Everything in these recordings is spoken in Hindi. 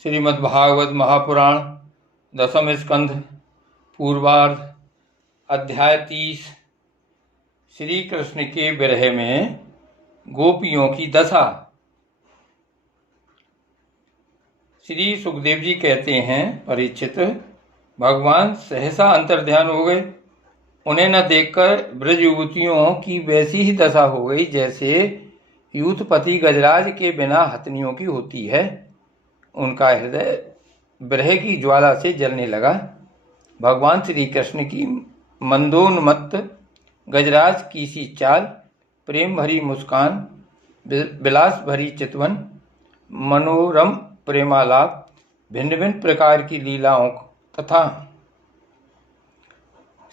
श्रीमद्भागवत महापुराण दसम स्कंध पूर्वार्ध अध्याय 30। श्री कृष्ण के विरह में गोपियों की दशा। श्री सुखदेव जी कहते हैं, परीक्षित, भगवान सहसा अंतर्ध्यान हो गए। उन्हें न देखकर ब्रज युवतियों की वैसी ही दशा हो गई जैसे यूथपति गजराज के बिना हथनियों की होती है। उनका हृदय विरह की ज्वाला से जलने लगा। भगवान श्री कृष्ण की मंदोन्मत्त गजराज की सी चाल, प्रेम भरी मुस्कान, विलास भरी चितवन, मनोरम प्रेमालाप, भिन्न भिन्न प्रकार की लीलाओं तथा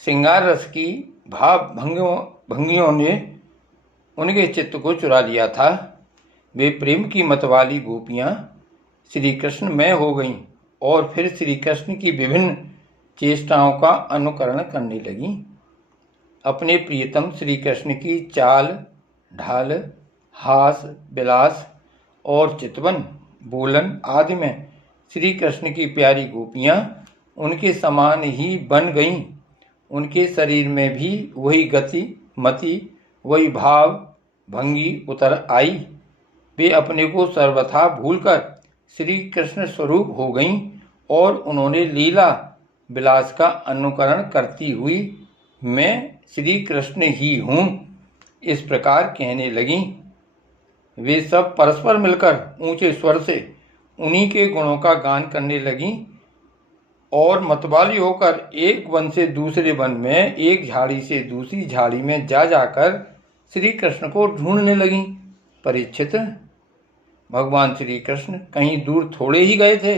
श्रृंगार रस की भाव भंगियों ने उनके चित्त को चुरा लिया था। वे प्रेम की मतवाली गोपियां श्री कृष्ण में हो गईं और फिर श्री कृष्ण की विभिन्न चेष्टाओं का अनुकरण करने लगीं। अपने प्रियतम श्री कृष्ण की चाल ढाल, हास विलास और चितवन बोलन आदि में श्री कृष्ण की प्यारी गोपियां उनके समान ही बन गईं। उनके शरीर में भी वही गति मति, वही भाव भंगी उतर आई। वे अपने को सर्वथा भूलकर श्री कृष्ण स्वरूप हो गईं और उन्होंने लीला विलास का अनुकरण करती हुई मैं श्री कृष्ण ही हूँ इस प्रकार कहने लगीं। वे सब परस्पर मिलकर ऊंचे स्वर से उन्हीं के गुणों का गान करने लगीं और मतवाली होकर एक वन से दूसरे वन में, एक झाड़ी से दूसरी झाड़ी में जा जाकर श्री कृष्ण को ढूंढने लगीं। परीक्षित, भगवान श्री कृष्ण कहीं दूर थोड़े ही गए थे।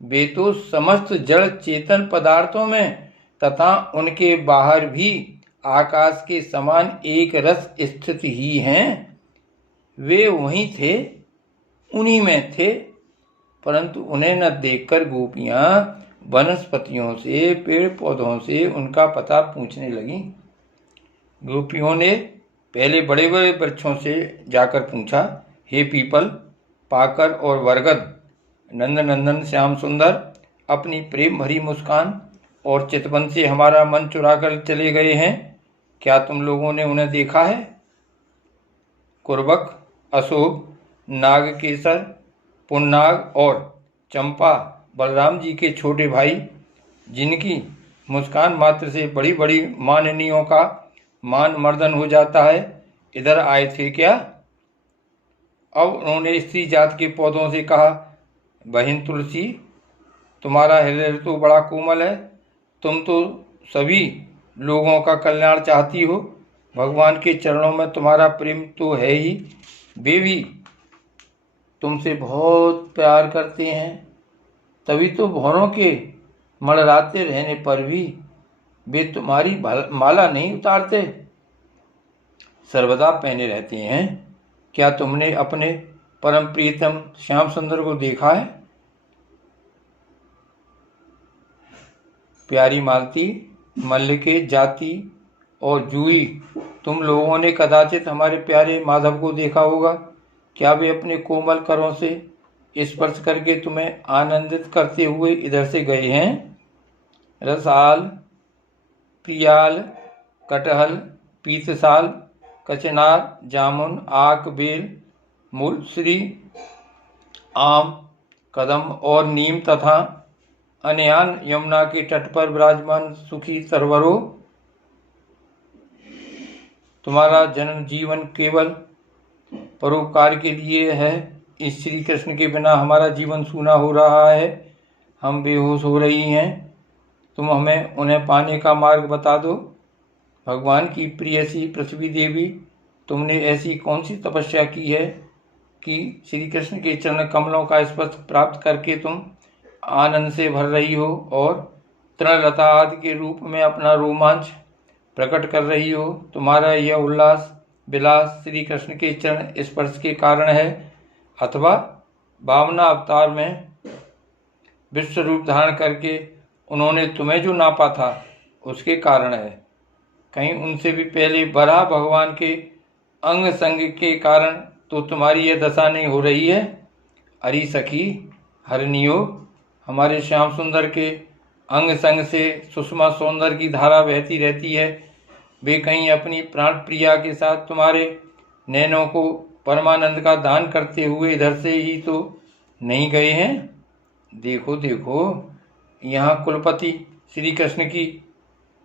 वे तो समस्त जड़ चेतन पदार्थों में तथा उनके बाहर भी आकाश के समान एक रस स्थित ही हैं। वे वहीं थे, उन्हीं में थे, परंतु उन्हें न देखकर गोपियां वनस्पतियों से, पेड़ पौधों से उनका पता पूछने लगीं। गोपियों ने पहले बड़े बड़े वृक्षों से जाकर पूछा, हे पीपल, पाकर और बरगद, नंदनंदन श्याम सुंदर, अपनी प्रेम भरी मुस्कान और चितवन से हमारा मन चुरा कर चले गए हैं। क्या तुम लोगों ने उन्हें देखा है? कुर्बक, अशोक, नागकेसर, पुन्नाग और चंपा बलराम जी के छोटे भाई, जिनकी मुस्कान मात्र से बड़ी बड़ी माननियों का मान मर्दन हो जाता है, इधर आए थे क्या? अब उन्होंने स्त्री जात के पौधों से कहा, बहन तुलसी, तुम्हारा हृदय तो बड़ा कोमल है। तुम तो सभी लोगों का कल्याण चाहती हो। भगवान के चरणों में तुम्हारा प्रेम तो है ही। वे भी तुमसे बहुत प्यार करते हैं, तभी तो भौरों के मड़राते रहने पर भी वे तुम्हारी माला नहीं उतारते, सर्वदा पहने रहते हैं। क्या तुमने अपने परम प्रियतम श्याम सुंदर को देखा है? प्यारी मालती, मल्लिके, जाति और जूही, तुम लोगों ने कदाचित हमारे प्यारे माधव को देखा होगा। क्या वे अपने कोमल करों से स्पर्श करके तुम्हें आनंदित करते हुए इधर से गए हैं? रसाल, प्रियाल, कटहल, पीतसाल, कचनार, जामुन, आक, बेल, मूलश्री, आम, कदम और नीम तथा अन्यान यमुना के तट पर विराजमान सुखी सरोवरों, तुम्हारा जन्म जीवन केवल परोपकार के लिए है। इस श्री कृष्ण के बिना हमारा जीवन सूना हो रहा है, हम बेहोश हो रही हैं। तुम हमें उन्हें पाने का मार्ग बता दो। भगवान की प्रियसी पृथ्वी देवी, तुमने ऐसी कौन सी तपस्या की है कि श्री कृष्ण के चरण कमलों का स्पर्श प्राप्त करके तुम आनंद से भर रही हो और तृणलता आदि के रूप में अपना रोमांच प्रकट कर रही हो? तुम्हारा यह उल्लास विलास श्री कृष्ण के चरण स्पर्श के कारण है अथवा वामना अवतार में विश्व रूप धारण करके उन्होंने तुम्हें जो नापा था उसके कारण है? कहीं उनसे भी पहले बराह भगवान के अंग संग के कारण तो तुम्हारी यह दशा नहीं हो रही है? अरे सखी, हरनियो, हमारे श्याम सुंदर के अंग संग से सुषमा सौंदर्य की धारा बहती रहती है। वे कहीं अपनी प्राण प्रिया के साथ तुम्हारे नैनों को परमानंद का दान करते हुए इधर से ही तो नहीं गए हैं? देखो देखो, यहाँ कुलपति श्री कृष्ण की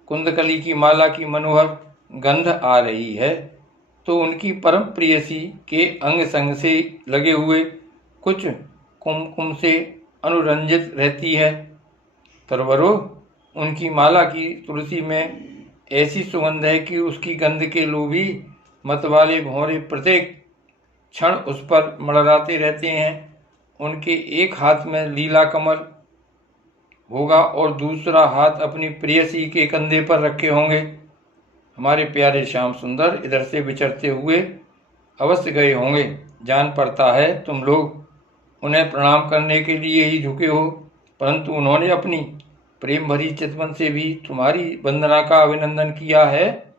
कुंदकली की माला की मनोहर गंध आ रही है, तो उनकी परम प्रेयसी के अंग संग से लगे हुए कुछ कुमकुम से अनुरंजित रहती है। तरवरो, उनकी माला की तुलसी में ऐसी सुगंध है कि उसकी गंध के लोभी मतवाले भौरे प्रत्येक क्षण उस पर मड़राते रहते हैं। उनके एक हाथ में लीला कमल होगा और दूसरा हाथ अपनी प्रेयसी के कंधे पर रखे होंगे। हमारे प्यारे श्याम सुंदर इधर से विचरते हुए अवश्य गए होंगे। जान पड़ता है तुम लोग उन्हें प्रणाम करने के लिए ही झुके हो, परंतु उन्होंने अपनी प्रेम भरी चितवन से भी तुम्हारी वंदना का अभिनंदन किया है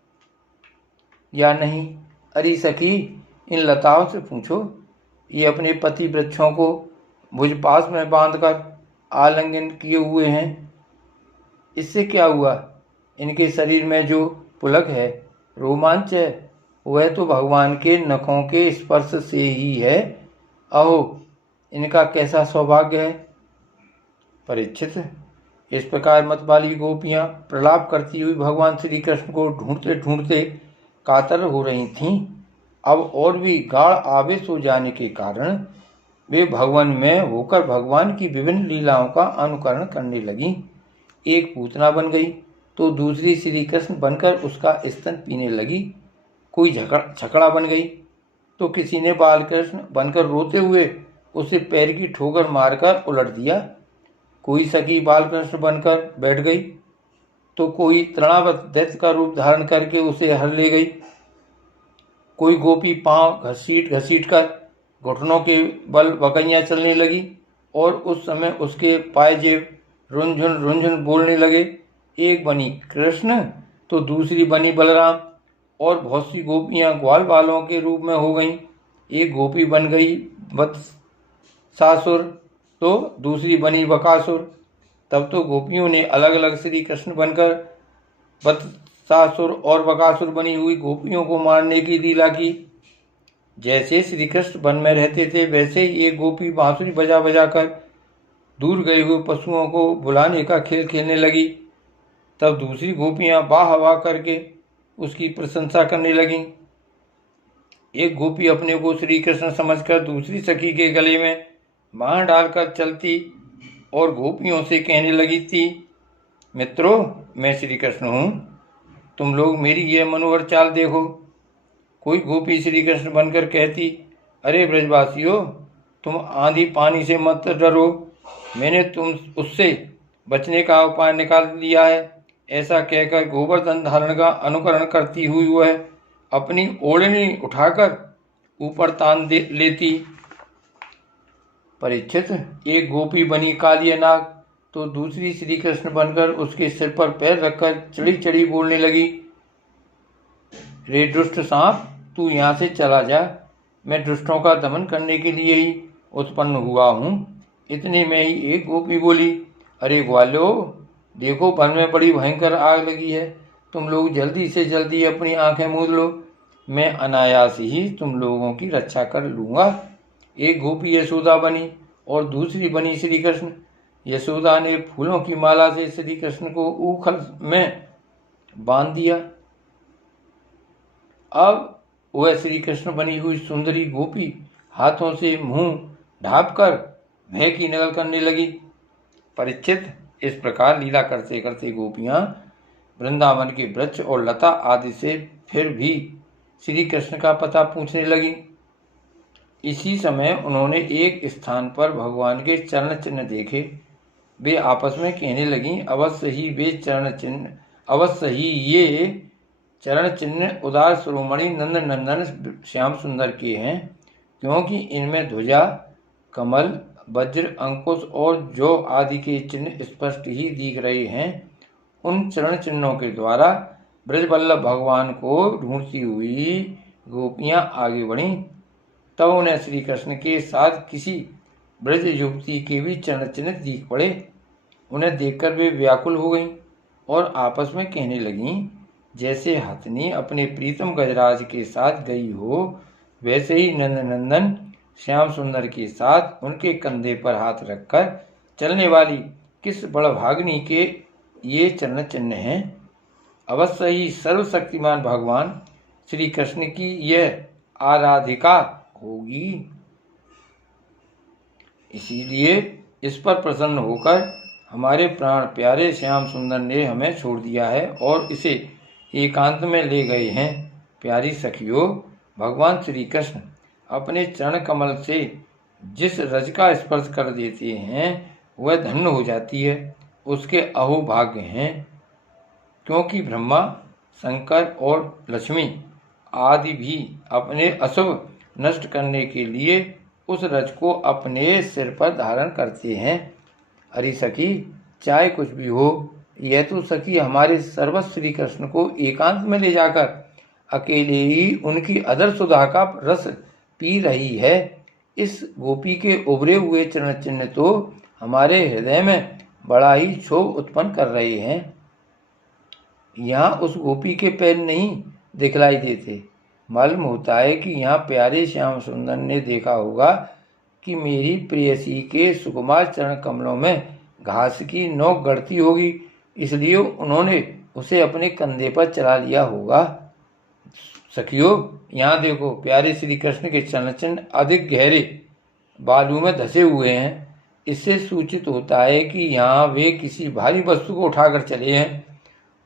या नहीं? अरे सखी, इन लताओं से पूछो, ये अपने पति वृक्षों को भुज पास में बांधकर आलिंगन किए हुए हैं। इससे क्या हुआ? इनके शरीर में जो पुलक है, रोमांच है, वह तो भगवान के नखों के स्पर्श से ही है। अहो, इनका कैसा सौभाग्य है। परीक्षित, इस प्रकार मतवाली गोपियां प्रलाप करती हुई भगवान श्री कृष्ण को ढूंढते ढूंढते कातर हो रही थीं। अब और भी गाढ़ आवेश हो जाने के कारण वे भगवान में होकर भगवान की विभिन्न लीलाओं का अनुकरण करने लगीं। एक पूतना बन गई तो दूसरी श्री कृष्ण बनकर उसका स्तन पीने लगी। कोई झकड़ा बन गई तो किसी ने बालकृष्ण बनकर रोते हुए उसे पैर की ठोकर मारकर उलट दिया। कोई सखी बालकृष्ण बनकर बैठ गई तो कोई तृणावत दैत्य का रूप धारण करके उसे हर ले गई। कोई गोपी पांव घसीट घसीट कर घुटनों के बल बकैयां चलने लगी और उस समय उसके पायजेब रुंझुन बोलने लगे। एक बनी कृष्ण तो दूसरी बनी बलराम और बहुत सी गोपियां ग्वाल बालों के रूप में हो गईं। एक गोपी बन गई वत्सासुर तो दूसरी बनी बकासुर। तब तो गोपियों ने अलग अलग श्री कृष्ण बनकर वत्सासुर और बकासुर बनी हुई गोपियों को मारने की लीला की। जैसे श्री कृष्ण वन में रहते थे वैसे ही एक गोपी बांसुरी बजा बजा कर दूर गए हुए पशुओं को बुलाने का खेल खेलने लगी। तब दूसरी गोपियां वाह वाह करके उसकी प्रशंसा करने लगीं। एक गोपी अपने को श्री कृष्ण समझकर दूसरी सखी के गले में बांह डालकर चलती और गोपियों से कहने लगी थी, मित्रों, मैं श्री कृष्ण हूँ, तुम लोग मेरी यह मनोहर चाल देखो। कोई गोपी श्री कृष्ण बनकर कहती, अरे ब्रजवासियों, तुम आंधी पानी से मत डरो, मैंने तुम उससे बचने का उपाय निकाल लिया है। ऐसा कहकर गोवर्धन धारण का अनुकरण करती हुई वह अपनी ओढ़नी उठाकर ऊपर तान लेती। परीक्षित, एक गोपी बनी कालिया नाग तो दूसरी श्री कृष्ण बनकर उसके सिर पर पैर रखकर चढ़ी चढ़ी बोलने लगी, रे दुष्ट सांप, तू यहाँ से चला जा, मैं दुष्टों का दमन करने के लिए ही उत्पन्न हुआ हूँ। इतने में ही एक गोपी बोली, अरे ग्वालो, देखो वन में बड़ी भयंकर आग लगी है, तुम लोग जल्दी से जल्दी अपनी आंखें मूंद लो, मैं अनायास ही तुम लोगों की रक्षा कर लूँगा। एक गोपी यशोदा बनी और दूसरी बनी श्री कृष्ण। यशोदा ने फूलों की माला से श्री कृष्ण को उखल में बांध दिया। अब वह श्री कृष्ण बनी हुई सुंदरी गोपी हाथों से मुंह ढांपकर भय की नकल करने लगी। परीक्षित, इस प्रकार लीला करते करते गोपियां वृंदावन के वृक्ष और लता आदि से फिर भी श्री कृष्ण का पता पूछने लगी। इसी समय उन्होंने एक स्थान पर भगवान के चरण चिन्ह देखे। वे आपस में कहने लगी, अवश्य ही ये चरण चिन्ह उदार शिरोमणि नंद नंदन श्याम सुंदर के हैं, क्योंकि इनमें ध्वजा, कमल, वज्र, अंकुश और जौ आदि के चिन्ह स्पष्ट ही दिख रहे हैं। उन चरण चिन्हों के द्वारा ब्रजवल्लभ भगवान को ढूंढती हुई गोपियां आगे बढ़ीं। तब उन्हें श्री कृष्ण के साथ किसी ब्रज युवती के भी चरण चिन्ह दिख पड़े। उन्हें देखकर वे व्याकुल हो गईं और आपस में कहने लगीं, जैसे हथनी अपने प्रीतम गजराज के साथ गई हो, वैसे ही नंदनंदन श्याम सुंदर के साथ उनके कंधे पर हाथ रखकर चलने वाली किस बड़भाग्नि के ये चरण चिन्ह हैं। अवश्य ही सर्वशक्तिमान भगवान श्री कृष्ण की यह आराधिका होगी। इसीलिए इस पर प्रसन्न होकर हमारे प्राण प्यारे श्याम सुंदर ने हमें छोड़ दिया है और इसे एकांत में ले गए हैं। प्यारी सखियों, भगवान श्री कृष्ण अपने चरण कमल से जिस रज का स्पर्श कर देते हैं वह धन्य हो जाती है, उसके अहोभाग्य हैं। क्योंकि ब्रह्मा, शंकर और लक्ष्मी आदि भी अपने अशुभ नष्ट करने के लिए उस रज को अपने सिर पर धारण करते हैं। अरे सखी, चाहे कुछ भी हो, यह तो सखी हमारे सर्वस्व श्री कृष्ण को एकांत में ले जाकर अकेले ही उनकी अधर सुधा का रस पी रही है। इस गोपी के उभरे हुए चरण चिन्ह तो हमारे हृदय में बड़ा ही क्षोभ उत्पन्न कर रहे हैं। यहाँ उस गोपी के पैर नहीं दिखलाई देते। मालूम होता है कि यहाँ प्यारे श्याम सुंदर ने देखा होगा कि मेरी प्रेयसी के सुकुमार चरण कमलों में घास की नोक गड़ती होगी, इसलिए उन्होंने उसे अपने कंधे पर चला लिया होगा। सखियों, यहाँ देखो, प्यारे श्री कृष्ण के चरण चिन्ह अधिक गहरे बालू में धसे हुए हैं। इससे सूचित होता है कि यहाँ वे किसी भारी वस्तु को उठाकर चले हैं।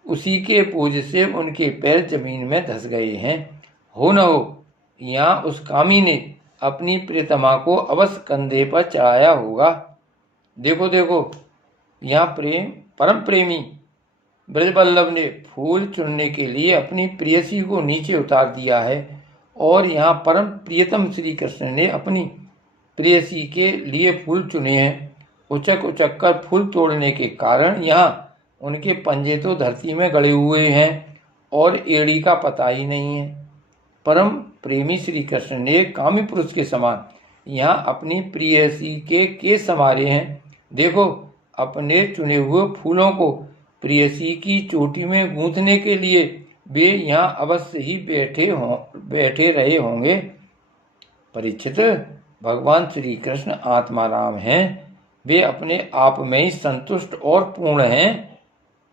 उसी के बोझ से उनके पैर जमीन में धस गए हैं। हो न हो यहाँ उस कामी ने अपनी प्रियतमा को अवश्य कंधे पर चढ़ाया होगा। देखो देखो, यहाँ परम प्रेमी ब्रजवल्लभ ने फूल चुनने के लिए अपनी प्रेयसी को नीचे उतार दिया है और यहाँ परम प्रियतम श्री कृष्ण ने अपनी प्रेयसी के लिए फूल चुने हैं। उचक उचक कर फूल तोड़ने के कारण यहाँ उनके पंजे तो धरती में गड़े हुए हैं और एड़ी का पता ही नहीं है। परम प्रेमी श्री कृष्ण ने कामी पुरुष के समान यहाँ अपनी प्रेयसी के केस संवारे हैं। देखो, अपने चुने हुए फूलों को प्रेयसी की चोटी में गूंथने के लिए वे यहाँ अवश्य ही बैठे रहे होंगे। परीक्षित, भगवान श्री कृष्ण आत्माराम हैं। वे अपने आप में ही संतुष्ट और पूर्ण हैं।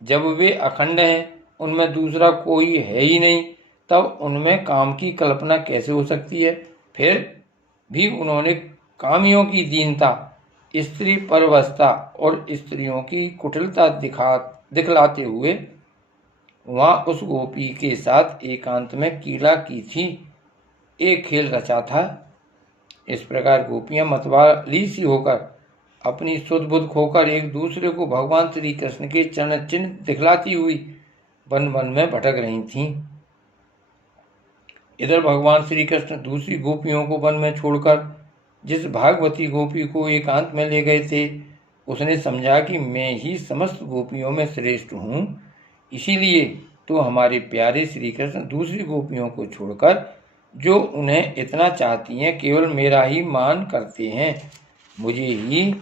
जब वे अखंड हैं, उनमें दूसरा कोई है ही नहीं, तब उनमें काम की कल्पना कैसे हो सकती है। फिर भी उन्होंने कामियों की दीनता, स्त्री परवशता और स्त्रियों की कुटिलता दिखलाते हुए वहाँ उस गोपी के साथ एकांत में क्रीड़ा की थी, एक खेल रचा था। इस प्रकार गोपियाँ मतवाली सी होकर अपनी सुध बुध खोकर एक दूसरे को भगवान श्री कृष्ण के चरण चिन्ह दिखलाती हुई वन वन में भटक रही थीं। इधर भगवान श्री कृष्ण दूसरी गोपियों को वन में छोड़कर जिस भागवती गोपी को एकांत में ले गए थे, उसने समझा कि मैं ही समस्त गोपियों में श्रेष्ठ हूँ। इसीलिए तो हमारे प्यारे श्री कृष्ण दूसरी गोपियों को छोड़कर, जो उन्हें इतना चाहती हैं, केवल मेरा ही मान करते हैं, मुझे ही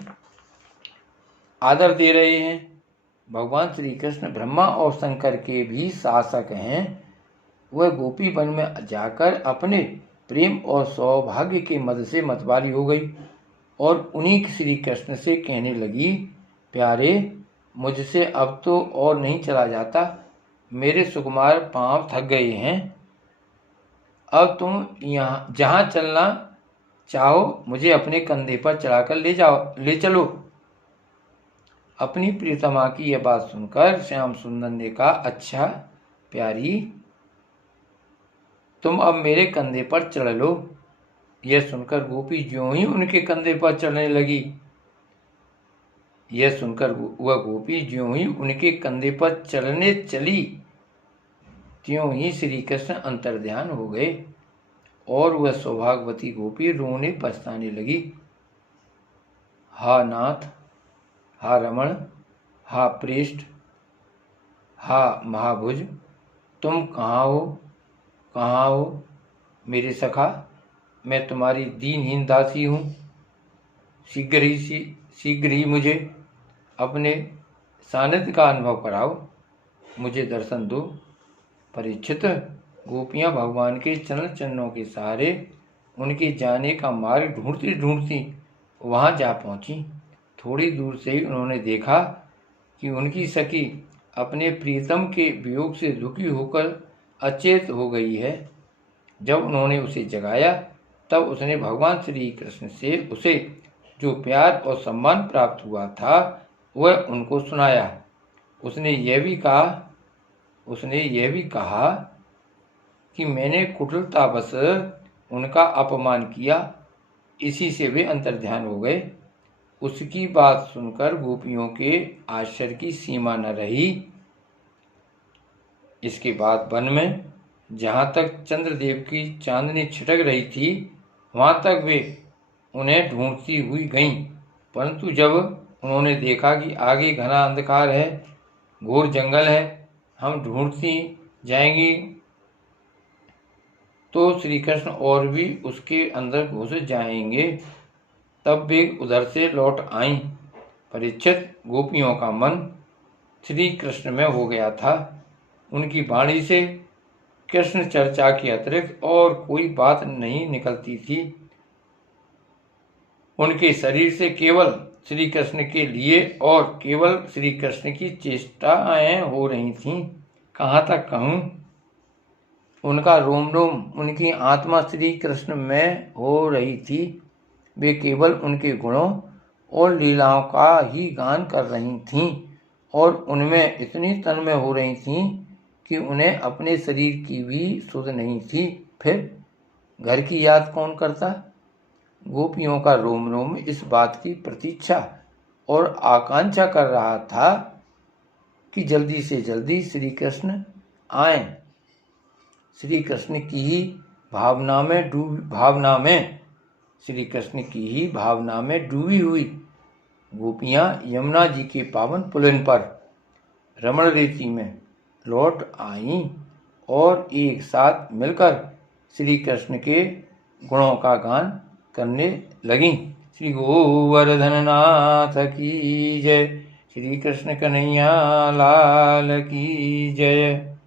आदर दे रहे हैं। भगवान श्री कृष्ण ब्रह्मा और शंकर के भी शासक हैं। वह गोपी वन में जाकर अपने प्रेम और सौभाग्य के मद से मतवाली हो गई और उन्हीं श्री कृष्ण से कहने लगी, प्यारे, मुझसे अब तो और नहीं चला जाता, मेरे सुकुमार पांव थक गए हैं। अब तुम यहाँ जहाँ चलना चाहो मुझे अपने कंधे पर चढ़ाकर ले चलो। अपनी प्रियतमा की यह बात सुनकर श्याम सुंदर ने कहा, अच्छा प्यारी, तुम अब मेरे कंधे पर चढ़ लो। यह सुनकर गोपी ज्यों ही उनके कंधे पर चढ़ने लगी, यह सुनकर वह गोपी ज्यों ही उनके कंधे पर चढ़ने चली, त्यों ही श्री कृष्ण अंतर्ध्यान हो गए और वह सौभाग्यवती गोपी रोने पछताने लगी। हा नाथ, हा रमण, हा प्रेष्ठ, हा महाभुज, तुम कहाँ हो, कहाँ हो मेरे सखा, मैं तुम्हारी दीनहीन दासी हूँ। शीघ्र ही मुझे अपने सानिध्य का अनुभव कराओ, मुझे दर्शन दो। परीक्षित, गोपियां भगवान के चरणों के सहारे उनके जाने का मार्ग ढूंढती ढूंढती वहां जा पहुंची। थोड़ी दूर से ही उन्होंने देखा कि उनकी सखी अपने प्रियतम के वियोग से दुखी होकर अचेत हो गई है। जब उन्होंने उसे जगाया तब उसने भगवान श्री कृष्ण से उसे जो प्यार और सम्मान प्राप्त हुआ था वह उनको सुनाया। उसने यह भी कहा कि मैंने कुटिलतावश उनका अपमान किया, इसी से वे अंतर्ध्यान हो गए। उसकी बात सुनकर गोपियों के आश्चर्य की सीमा न रही। इसके बाद वन में जहाँ तक चंद्रदेव की चांदनी छिटक रही थी वहाँ तक वे उन्हें ढूंढती हुई गईं, परंतु जब उन्होंने देखा कि आगे घना अंधकार है, घोर जंगल है, हम ढूंढती जाएंगी तो श्री कृष्ण और भी उसके अंदर घुस जाएंगे, तब वे उधर से लौट आईं। परीक्षित, गोपियों का मन श्री कृष्ण में हो गया था। उनकी वाणी से कृष्ण चर्चा के अतिरिक्त और कोई बात नहीं निकलती थी। उनके शरीर से केवल श्री कृष्ण के लिए और केवल श्री कृष्ण की चेष्टाएं हो रही थीं। कहाँ तक कहूँ, उनका रोम रोम, उनकी आत्मा श्री कृष्ण में हो रही थी। वे केवल उनके गुणों और लीलाओं का ही गान कर रही थीं और उनमें इतनी तन्मय हो रही थीं कि उन्हें अपने शरीर की भी सुध नहीं थी। फिर घर की याद कौन करता? गोपियों का रोम रोम इस बात की प्रतीक्षा और आकांक्षा कर रहा था कि जल्दी से जल्दी श्री कृष्ण आए। श्री कृष्ण की ही भावना में डूबी हुई गोपियां यमुना जी के पावन पुलिन पर रमण रीति में लौट आईं और एक साथ मिलकर श्री कृष्ण के गुणों का गान करने लगीं। श्री गोवर्धन नाथ की जय, श्री कृष्ण कन्हैया लाल की जय।